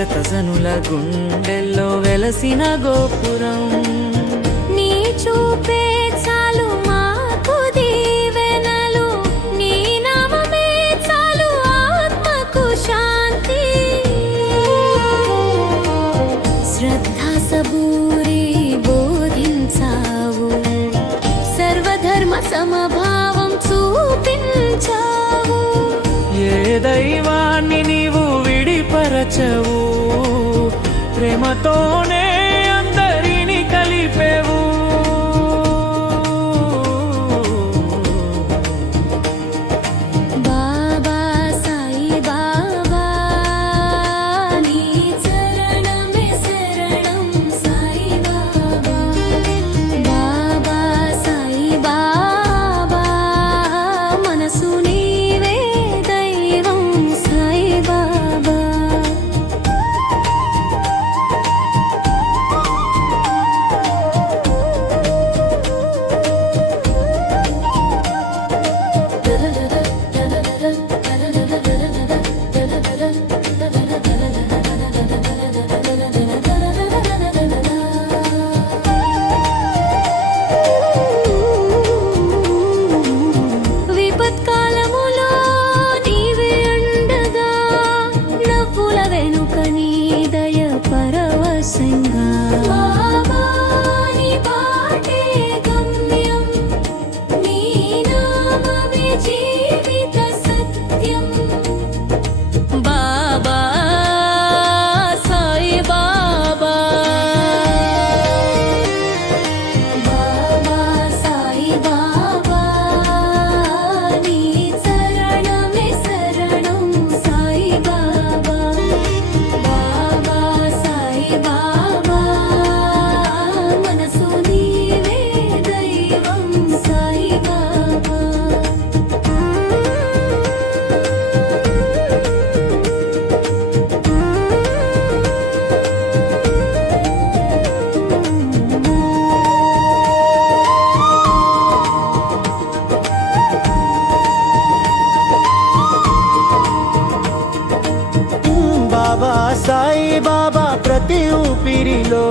శతజనుల గుండెల్లో వెలసిన గోపురం. నీ చూపే చాలు మాకు దీవెనలు నీ నామమే చాలు ఆత్మకు శాంతి. శ్రద్ధ సబూరి బోధించావు సర్వధర్మ సమభావం చూపించావు. ఏ దైవాన్ని నీవు ప్రేమతోనే బాబా సాయి బాబా ప్రతి ఊపిరిలో.